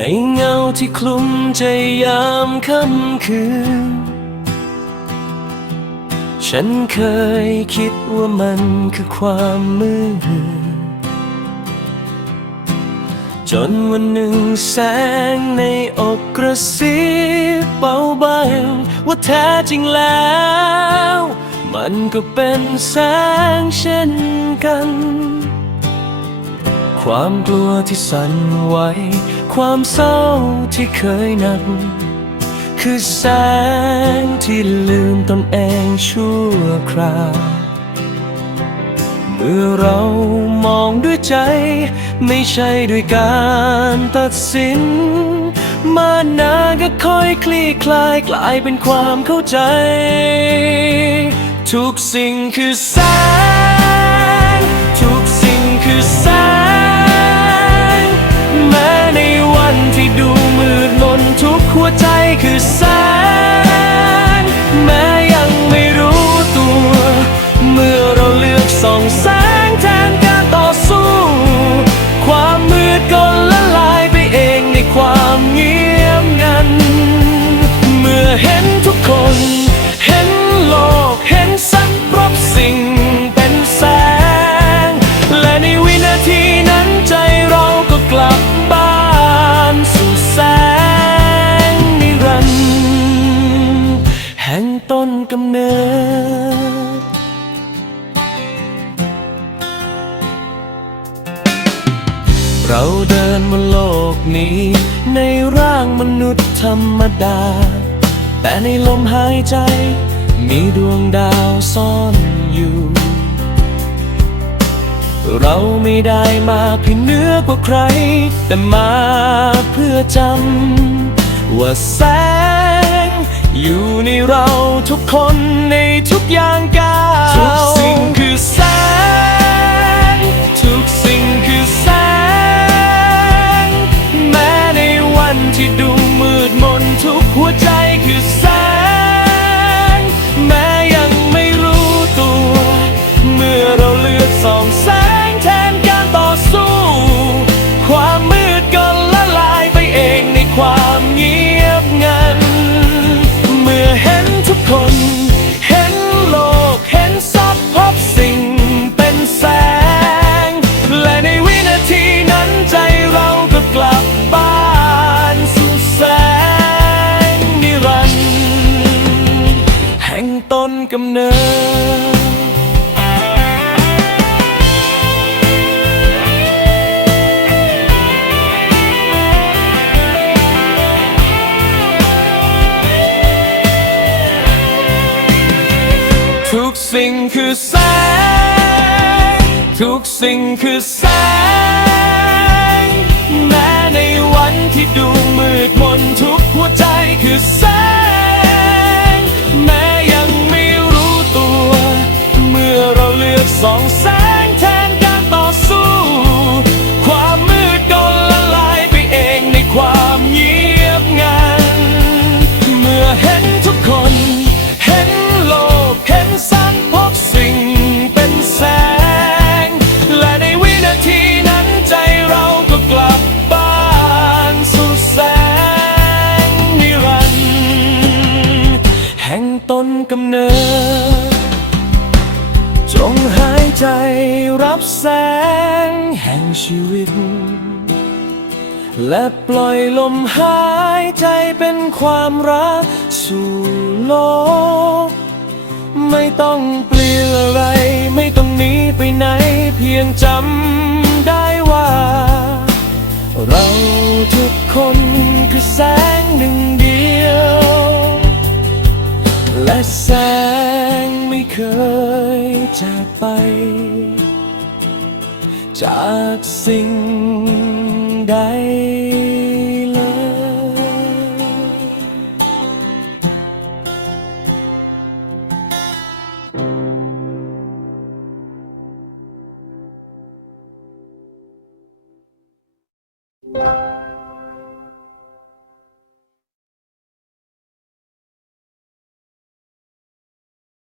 ในเงาที่คลุมใจยามค่ำคืน ฉันเคยคิดว่ามันคือความมืดจนวันหนึ่งแสงในอกกระซิบเบาๆว่าแท้จริงแล้ว มันก็เป็นแสงเช่นกัน ความกลัวที่สั่นไหว ความเศร้าที่เคยหนัก คือแสงที่ลืมตนเองชั่วคราว เมื่อเรามองด้วยใจ ไม่ใช่ด้วยการตัดสิน มานานก็ค่อยคลี่คลายกลายเป็นความเข้าใจ ทุกสิ่งคือแสง หัวใเราเดินบนโลกนี้ ในร่างมนุษย์ธรรมดา แต่ในลมหายใจ มีดวงดาวซ่อนอยู่ เราไม่ได้มาเพียงเหนือกว่าใคร แต่มาเพื่อจำว่าแสง อยู่ในเราทุกคนในทุกอย่างก้าวทุกสิ่งคือแสง กำเนิดทุกสิ่งคือแสง ทุกสิ่งคือแสง แม้ในวันที่ดู ใจรับแสงแห่งชีวิต และปล่อยลมหายใจเป็นความรักสู่โลก ไม่ต้องเปลี่ยนอะไร ไม่ต้องหนีไปไหน เพียงจำได้ว่า เราทุกคนคือแสงหนึ่งเดียว และแสงไม่เคยจากไป จากสิ่งใด